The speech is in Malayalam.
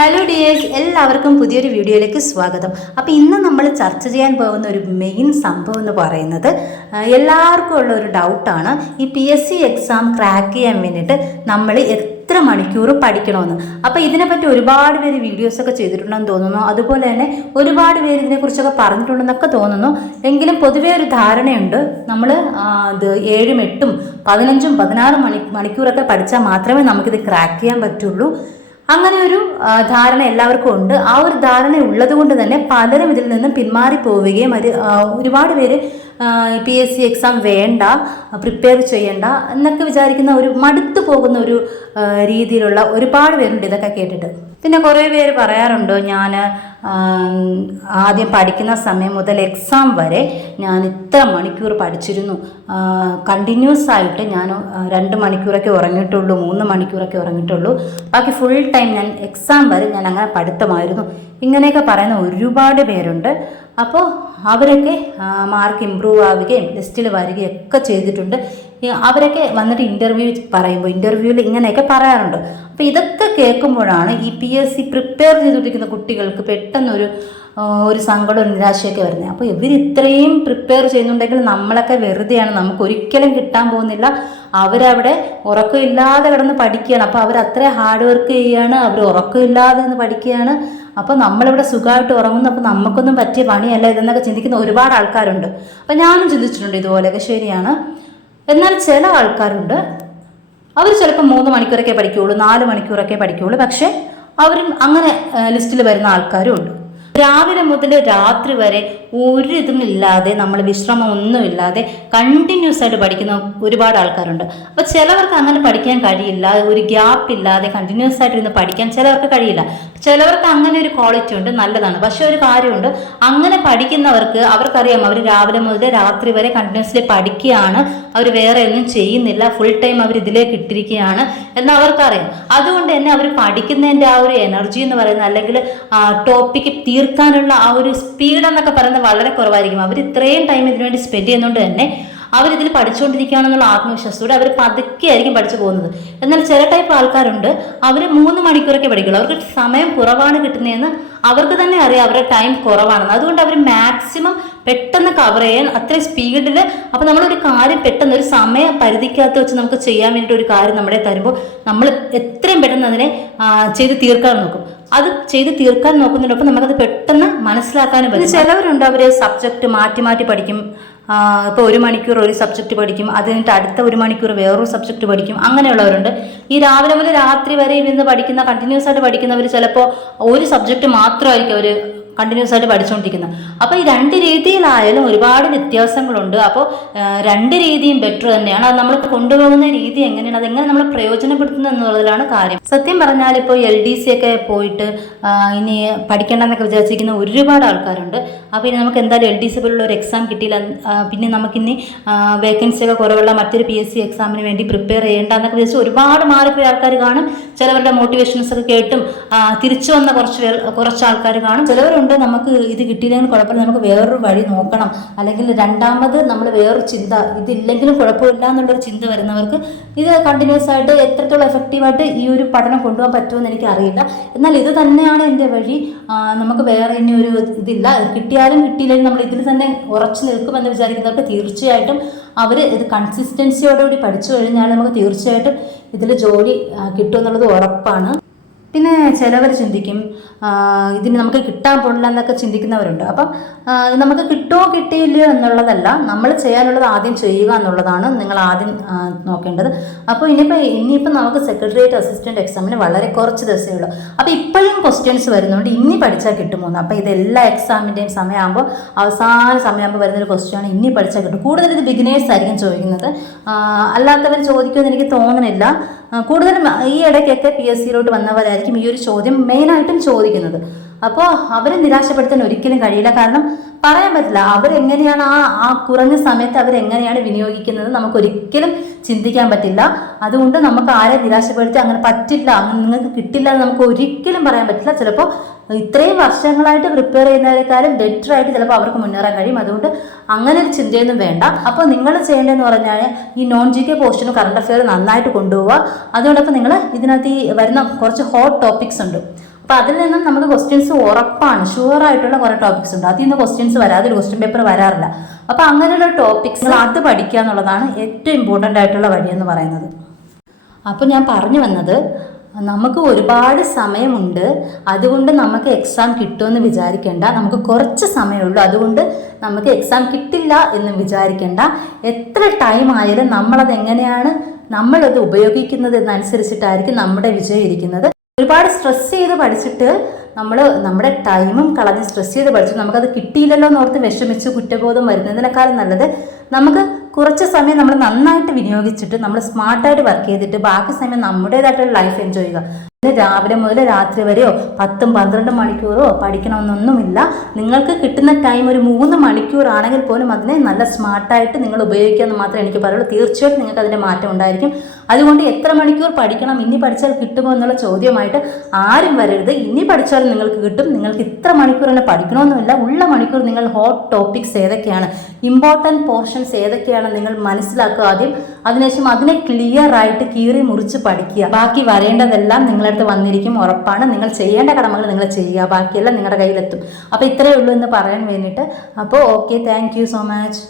ഹലോ ഡിയേഴ്സ്, എല്ലാവർക്കും പുതിയൊരു വീഡിയോയിലേക്ക് സ്വാഗതം. അപ്പോൾ ഇന്ന് നമ്മൾ ചർച്ച ചെയ്യാൻ പോകുന്ന ഒരു മെയിൻ സംഭവം എന്ന് പറയുന്നത് എല്ലാവർക്കും ഉള്ള ഒരു ഡൗട്ടാണ്. ഈ PSC എക്സാം ക്രാക്ക് ചെയ്യാൻ വേണ്ടിയിട്ട് നമ്മൾ എത്ര മണിക്കൂർ പഠിക്കണമെന്ന്. അപ്പോൾ ഇതിനെപ്പറ്റി ഒരുപാട് പേര് വീഡിയോസൊക്കെ ചെയ്തിട്ടുണ്ടെന്ന് തോന്നുന്നു. അതുപോലെ തന്നെ ഒരുപാട് പേര് ഇതിനെക്കുറിച്ചൊക്കെ പറഞ്ഞിട്ടുണ്ടെന്നൊക്കെ തോന്നുന്നു. എങ്കിലും പൊതുവേ ഒരു ധാരണയുണ്ട്, നമ്മൾ ഇത് 7, 8, 15, 16 മണിക്കൂറൊക്കെ പഠിച്ചാൽ മാത്രമേ നമുക്കിത് ക്രാക്ക് ചെയ്യാൻ പറ്റുള്ളൂ. അങ്ങനെ ഒരു ധാരണ എല്ലാവർക്കും ഉണ്ട്. ആ ഒരു ധാരണ ഉള്ളത് കൊണ്ട് തന്നെ പലരും ഇതിൽ നിന്നും പിന്മാറി പോവുകയും ഒരുപാട് പേര് PSC എക്സാം വേണ്ട, പ്രിപ്പയർ ചെയ്യണ്ട എന്നൊക്കെ വിചാരിക്കുന്ന ഒരു മടുത്തു പോകുന്ന ഒരു രീതിയിലുള്ള ഒരുപാട് പേരുണ്ട് ഇതൊക്കെ കേട്ടിട്ട്. പിന്നെ കുറേ പേര് പറയാറുണ്ട്, ഞാൻ ആദ്യം പഠിക്കുന്ന സമയം മുതൽ എക്സാം വരെ ഞാൻ ഇത്ര മണിക്കൂർ പഠിച്ചിരുന്നു, കണ്ടിന്യൂസ് ആയിട്ട് ഞാൻ 2 മണിക്കൂറൊക്കെ ഉറങ്ങിയിട്ടുള്ളൂ, 3 മണിക്കൂറൊക്കെ ഉറങ്ങിയിട്ടുള്ളൂ, ബാക്കി ഫുൾ ടൈം ഞാൻ എക്സാം വരെ ഞാൻ അങ്ങനെ പഠിത്തമായിരുന്നു, ഇങ്ങനെയൊക്കെ പറയുന്ന ഒരുപാട് പേരുണ്ട്. അപ്പോൾ അവരൊക്കെ മാർക്ക് ഇമ്പ്രൂവ് ആവുകയും ലിസ്റ്റിൽ വരികയും ഒക്കെ ചെയ്തിട്ടുണ്ട്. അവരൊക്കെ വന്നിട്ട് ഇൻ്റർവ്യൂവിൽ ഇങ്ങനെയൊക്കെ പറയാറുണ്ട്. അപ്പോൾ ഇതൊക്കെ കേൾക്കുമ്പോഴാണ് ഈ PSC പ്രിപ്പയർ ചെയ്തുകൊണ്ടിരിക്കുന്ന കുട്ടികൾക്ക് പെട്ടെന്നൊരു സങ്കടവും നിരാശയൊക്കെ വരുന്നത്. അപ്പോൾ ഇവർ ഇത്രയും പ്രിപ്പയർ ചെയ്യുന്നുണ്ടെങ്കിൽ നമ്മളൊക്കെ വെറുതെയാണ്, നമുക്ക് ഒരിക്കലും കിട്ടാൻ പോകുന്നില്ല. അവരവിടെ ഉറക്കമില്ലാതെ കിടന്ന് പഠിക്കുകയാണ്. അപ്പോൾ അവരത്ര ഹാർഡ് വർക്ക് ചെയ്യുകയാണ്, അവർ ഉറക്കമില്ലാതെ നിന്ന് പഠിക്കുകയാണ്. അപ്പോൾ നമ്മളിവിടെ സുഖമായിട്ട് ഉറങ്ങുന്നു, അപ്പോൾ നമുക്കൊന്നും പറ്റിയ പണിയല്ല ഇതെന്നൊക്കെ ചിന്തിക്കുന്ന ഒരുപാട് ആൾക്കാരുണ്ട്. അപ്പോൾ ഞാനും ചിന്തിച്ചിട്ടുണ്ട് ഇതുപോലെയൊക്കെ, ശരിയാണ്. എന്നാൽ ചില ആൾക്കാരുണ്ട്, അവർ ചിലപ്പോൾ 3 മണിക്കൂറൊക്കെ പഠിക്കുകയുള്ളൂ, 4 മണിക്കൂറൊക്കെ പഠിക്കുകയുള്ളൂ. പക്ഷേ അവരും അങ്ങനെ ലിസ്റ്റിൽ വരുന്ന ആൾക്കാരും ഉണ്ട്. രാവിലെ മുതൽ രാത്രി വരെ ഒരു ഇതും ഇല്ലാതെ, നമ്മൾ വിശ്രമം ഒന്നുമില്ലാതെ കണ്ടിന്യൂസ് ആയിട്ട് പഠിക്കുന്ന ഒരുപാട് ആൾക്കാരുണ്ട്. അപ്പോൾ ചിലവർക്ക് അങ്ങനെ പഠിക്കാൻ കഴിയില്ല, ഒരു ഗ്യാപ്പ് ഇല്ലാതെ കണ്ടിന്യൂസ് ആയിട്ട് ഇരുന്ന് പഠിക്കാൻ ചിലവർക്ക് കഴിയില്ല. ചിലവർക്ക് അങ്ങനെ ഒരു ക്വാളിറ്റി ഉണ്ട്, നല്ലതാണ്. പക്ഷെ ഒരു കാര്യമുണ്ട്, അങ്ങനെ പഠിക്കുന്നവർക്ക് അവർക്കറിയാം, അവർ രാവിലെ മുതൽ രാത്രി വരെ കണ്ടിന്യൂസ്ലി പഠിക്കുകയാണ്, അവർ വേറെ ഒന്നും ചെയ്യുന്നില്ല, ഫുൾ ടൈം അവർ ഇതിലേക്ക് ഇട്ടിരിക്കുകയാണ് എന്ന് അവർക്കറിയാം. അതുകൊണ്ട് തന്നെ അവർ പഠിക്കുന്നതിൻ്റെ ആ ഒരു എനർജി എന്ന് പറയുന്നത്, അല്ലെങ്കിൽ ടോപ്പിക്ക് തീർക്കാനുള്ള ആ ഒരു സ്പീഡ് എന്നൊക്കെ പറയുന്നത് വളരെ കുറവായിരിക്കും. അവർ ഇത്രയും ടൈം ഇതിനു വേണ്ടി സ്പെൻഡ് ചെയ്യുന്നതുകൊണ്ട് തന്നെ അവരിതിൽ പഠിച്ചുകൊണ്ടിരിക്കുകയാണെന്നുള്ള ആത്മവിശ്വാസത്തോടെ അവർ പതുക്കെ ആയിരിക്കും പഠിച്ചു പോകുന്നത്. എന്നാൽ ചില ടൈപ്പ് ആൾക്കാരുണ്ട്, അവർ 3 മണിക്കൂറൊക്കെ പഠിക്കുള്ളൂ, അവർക്ക് സമയം കുറവാണ് കിട്ടുന്നതെന്ന് അവർക്ക് തന്നെ അറിയാം, അവരുടെ ടൈം കുറവാണെന്ന്. അതുകൊണ്ട് അവർ മാക്സിമം പെട്ടെന്ന് കവർ ചെയ്യാൻ അത്രയും സ്പീഡിൽ. അപ്പോൾ നമ്മളൊരു കാര്യം പെട്ടെന്ന് ഒരു സമയ പരിധിക്കകത്ത് വെച്ച് നമുക്ക് ചെയ്യാൻ വേണ്ടിയിട്ട് ഒരു കാര്യം നമ്മുടെ തരുമ്പോൾ നമ്മൾ എത്രയും പെട്ടെന്ന് അതിനെ ചെയ്ത് തീർക്കാൻ നോക്കും. അത് ചെയ്ത് തീർക്കാൻ നോക്കുന്നതിനൊപ്പം നമുക്കത് പെട്ടെന്ന് മനസ്സിലാക്കാനും പറ്റും. ചിലവരുണ്ട്, അവർ സബ്ജക്റ്റ് മാറ്റി മാറ്റി പഠിക്കും. ഇപ്പോൾ 1 മണിക്കൂർ ഒരു സബ്ജക്റ്റ് പഠിക്കും, അത് കഴിഞ്ഞിട്ട് അടുത്ത 1 മണിക്കൂർ വേറൊരു സബ്ജക്റ്റ് പഠിക്കും. അങ്ങനെയുള്ളവരുണ്ട്. ഈ രാവിലെ മുതൽ രാത്രി വരെ ഇരുന്ന് പഠിക്കുന്ന, കണ്ടിന്യൂസ് ആയിട്ട് പഠിക്കുന്നവർ ചിലപ്പോൾ ഒരു സബ്ജക്റ്റ് മാത്രമായിരിക്കും അവർ കണ്ടിന്യൂസ് ആയിട്ട് പഠിച്ചുകൊണ്ടിരിക്കുന്നത്. അപ്പോൾ ഈ 2 രീതിയിലായാലും ഒരുപാട് വ്യത്യാസങ്ങളുണ്ട്. അപ്പോൾ 2 രീതിയും ബെറ്റർ തന്നെയാണ്. അത് നമ്മൾ കൊണ്ടുപോകുന്ന രീതി എങ്ങനെയാണ്, അതെങ്ങനെ നമ്മൾ പ്രയോജനപ്പെടുത്തുന്നത് എന്നുള്ളതിലാണ് കാര്യം. സത്യം പറഞ്ഞാൽ ഇപ്പോൾ LDC ഒക്കെ പോയിട്ട് ഇനി പഠിക്കേണ്ടെന്നൊക്കെ വിചാരിച്ചിരിക്കുന്ന ഒരുപാട് ആൾക്കാരുണ്ട്. അപ്പോൾ ഇനി നമുക്ക് എന്തായാലും LDC പോലുള്ള ഒരു എക്സാം കിട്ടിയില്ല, പിന്നെ നമുക്കിനി വേക്കൻസി ഒക്കെ കുറവുള്ള മറ്റൊരു PSC എക്സാമിന് വേണ്ടി പ്രിപ്പയർ ചെയ്യേണ്ട എന്നൊക്കെ വിചാരിച്ച് ഒരുപാട് മാറിപ്പോയ ആൾക്കാർ കാണും. ചിലവരുടെ മോട്ടിവേഷൻസ് ഒക്കെ കേട്ടും തിരിച്ചു വന്ന കുറച്ച് ആൾക്കാർ കാണും. ചിലവരുണ്ട്, നമുക്ക് ഇത് കിട്ടിയില്ലെങ്കിൽ കുഴപ്പമില്ല, നമുക്ക് വേറൊരു വഴി നോക്കണം, അല്ലെങ്കിൽ രണ്ടാമത് നമ്മൾ വേറൊരു ചിന്ത, ഇതില്ലെങ്കിലും കുഴപ്പമില്ല എന്നുള്ളൊരു ചിന്ത വരുന്നവർക്ക് ഇത് കണ്ടിന്യൂസ് ആയിട്ട് എത്രത്തോളം എഫക്റ്റീവായിട്ട് ഈ ഒരു പഠനം കൊണ്ടുപോകാൻ പറ്റുമെന്ന് എനിക്ക് അറിയില്ല. എന്നാൽ ഇത് തന്നെയാണ് എൻ്റെ വഴി, നമുക്ക് വേറെ ഇനി ഒരു ഇതില്ല, കിട്ടിയാലും കിട്ടിയില്ലെങ്കിലും നമ്മൾ ഇതിൽ തന്നെ ഉറച്ചു നിൽക്കുമെന്ന് വിചാരിക്കുന്നവർക്ക് തീർച്ചയായിട്ടും അവർ ഇത് കൺസിസ്റ്റൻസിയോടുകൂടി പഠിച്ചു കഴിഞ്ഞാൽ നമുക്ക് തീർച്ചയായിട്ടും ഇതിൽ ജോലി കിട്ടുമെന്നുള്ളത് ഉറപ്പാണ്. പിന്നെ ചിലവർ ചിന്തിക്കും, ഇതിന് നമുക്ക് കിട്ടാൻ പോകില്ല എന്നൊക്കെ ചിന്തിക്കുന്നവരുണ്ട്. അപ്പം നമുക്ക് കിട്ടുമോ കിട്ടിയില്ലയോ എന്നുള്ളതല്ല, നമ്മൾ ചെയ്യാനുള്ളത് ആദ്യം ചെയ്യുക എന്നുള്ളതാണ് നിങ്ങൾ ആദ്യം നോക്കേണ്ടത്. അപ്പോൾ ഇനിയിപ്പോൾ നമുക്ക് സെക്രട്ടേറിയറ്റ് അസിസ്റ്റൻറ്റ് എക്സാമിന് വളരെ കുറച്ച് ദിവസമേ ഉള്ളൂ. അപ്പോൾ ഇപ്പോഴും ക്വസ്റ്റ്യൻസ് വരുന്നുണ്ട്, ഇനി പഠിച്ചാൽ കിട്ടുമോന്ന്. അപ്പോൾ ഇതെല്ലാ എക്സാമിൻ്റെയും സമയമാകുമ്പോൾ, അവസാന സമയമാകുമ്പോൾ വരുന്നൊരു ക്വസ്റ്റ്യാണ്, ഇനി പഠിച്ചാൽ കിട്ടും. കൂടുതൽ ഇത് ബിഗിനേഴ്സ് ആയിരിക്കും ചോദിക്കുന്നത്, അല്ലാത്തവർ ചോദിക്കുമെന്ന് എനിക്ക് തോന്നുന്നില്ല. കൂടുതലും ഈ ഇടയ്ക്കൊക്കെ PSCയിലോട്ട് വന്നവരായിരിക്കും ഈ ഒരു ചോദ്യം മെയിനായിട്ടും ചോദിക്കുന്നത്. അപ്പോൾ അവരെ നിരാശപ്പെടുത്താൻ ഒരിക്കലും കഴിയില്ല. കാരണം പറയാൻ പറ്റില്ല, അവരെങ്ങനെയാണ് ആ കുറഞ്ഞ സമയത്ത് അവരെങ്ങനെയാണ് വിനിയോഗിക്കുന്നത് നമുക്കൊരിക്കലും ചിന്തിക്കാൻ പറ്റില്ല. അതുകൊണ്ട് നമുക്ക് ആരെ നിരാശപ്പെടുത്തി അങ്ങനെ പറ്റില്ല, അങ്ങനെ നിങ്ങൾക്ക് കിട്ടില്ല എന്ന് നമുക്ക് ഒരിക്കലും പറയാൻ പറ്റില്ല. ചിലപ്പോൾ ഇത്രയും വർഷങ്ങളായിട്ട് പ്രിപ്പയർ ചെയ്യുന്നവരെക്കാളും ബെറ്റർ ആയിട്ട് ചിലപ്പോൾ അവർക്ക് മുന്നേറാൻ കഴിയും. അതുകൊണ്ട് അങ്ങനെ ഒരു ചിന്തയൊന്നും വേണ്ട. അപ്പോൾ നിങ്ങൾ ചെയ്യേണ്ടതെന്ന് പറഞ്ഞാൽ ഈ നോൺ GK പോർഷനും കറണ്ട് അഫെയർ നന്നായിട്ട് കൊണ്ടുപോവുക. അതുകൊണ്ടപ്പോൾ നിങ്ങൾ ഇതിനകത്ത് ഈ വരുന്ന കുറച്ച് ഹോട്ട് ടോപ്പിക്സ് ഉണ്ട്, അപ്പോൾ അതിൽ നിന്നും നമുക്ക് ക്വസ്റ്റ്യൻസ് ഉറപ്പാണ്, ഷുവറായിട്ടുള്ള കുറേ ടോപ്പിക്സ് ഉണ്ട്. അതിൽ നിന്ന് ക്വസ്റ്റ്യൻസ് വരാതെ ഒരു ക്വസ്റ്റ്യൻ പേപ്പർ വരാറില്ല. അപ്പോൾ അങ്ങനെയുള്ള ടോപ്പിക്സ് അത് പഠിക്കുക എന്നുള്ളതാണ് ഏറ്റവും ഇമ്പോർട്ടൻ്റ് ആയിട്ടുള്ള വഴിയെന്ന് പറയുന്നത്. അപ്പോൾ ഞാൻ പറഞ്ഞു വന്നത്, നമുക്ക് ഒരുപാട് സമയമുണ്ട്, അതുകൊണ്ട് നമുക്ക് എക്സാം കിട്ടുമെന്ന് വിചാരിക്കേണ്ട. നമുക്ക് കുറച്ച് സമയമുള്ളൂ, അതുകൊണ്ട് നമുക്ക് എക്സാം കിട്ടില്ല എന്ന് വിചാരിക്കേണ്ട. എത്ര ടൈം ആയാലും നമ്മളത് എങ്ങനെയാണ് നമ്മളത് ഉപയോഗിക്കുന്നത് എന്നനുസരിച്ചിട്ടായിരിക്കും നമ്മുടെ വിജയം ഇരിക്കുന്നത്. ഒരുപാട് സ്ട്രെസ് ചെയ്ത് പഠിച്ചിട്ട് നമ്മുടെ ടൈമും കളഞ്ഞ് സ്ട്രെസ് ചെയ്ത് പഠിച്ചിട്ട് നമുക്കത് കിട്ടിയില്ലല്ലോ എന്നോർത്ത് വിഷമിച്ച് കുറ്റബോധം വരുന്നതിനേക്കാളും നല്ലത് നമുക്ക് കുറച്ച് സമയം നമ്മൾ നന്നായിട്ട് വിനിയോഗിച്ചിട്ട് നമ്മൾ സ്മാർട്ടായിട്ട് വർക്ക് ചെയ്തിട്ട് ബാക്കി സമയം നമ്മുടേതായിട്ടുള്ള ലൈഫ് എൻജോയ് ചെയ്യുക. പിന്നെ രാവിലെ മുതൽ രാത്രി വരെയോ 10-12 മണിക്കൂറോ പഠിക്കണമെന്നൊന്നുമില്ല. നിങ്ങൾക്ക് കിട്ടുന്ന ടൈം ഒരു 3 മണിക്കൂറാണെങ്കിൽ പോലും അതിനെ നല്ല സ്മാർട്ടായിട്ട് നിങ്ങൾ ഉപയോഗിക്കുക എന്ന് മാത്രമേ എനിക്ക് പറയുള്ളൂ. തീർച്ചയായിട്ടും നിങ്ങൾക്ക് അതിൻ്റെ മാറ്റം ഉണ്ടായിരിക്കും. അതുകൊണ്ട് എത്ര മണിക്കൂർ പഠിക്കണം, ഇനി പഠിച്ചാൽ കിട്ടുമോ എന്നുള്ള ചോദ്യമായിട്ട് ആരും വരരുത്. ഇനി പഠിച്ചാൽ നിങ്ങൾക്ക് കിട്ടും. നിങ്ങൾക്ക് ഇത്ര മണിക്കൂർ തന്നെ പഠിക്കണമെന്നുമില്ല. ഉള്ള മണിക്കൂർ നിങ്ങൾ ഹോട്ട് ടോപ്പിക്സ് ഏതൊക്കെയാണ്, ഇമ്പോർട്ടൻറ്റ് പോർഷൻസ് ഏതൊക്കെയാണ് നിങ്ങൾ മനസ്സിലാക്കുക ആദ്യം. അതിനുശേഷം അതിനെ ക്ലിയർ ആയിട്ട് കീറി മുറിച്ച് പഠിക്കുക. ബാക്കി വരേണ്ടതെല്ലാം നിങ്ങളടുത്ത് വന്നിരിക്കും, ഉറപ്പാണ്. നിങ്ങൾ ചെയ്യേണ്ട കടമകൾ നിങ്ങൾ ചെയ്യുക, ബാക്കിയെല്ലാം നിങ്ങളുടെ കയ്യിലെത്തും. അപ്പോൾ ഇത്രയേ ഉള്ളൂ എന്ന് പറയാൻ വേണ്ടിയിട്ട്. അപ്പോൾ okay, thank you so much.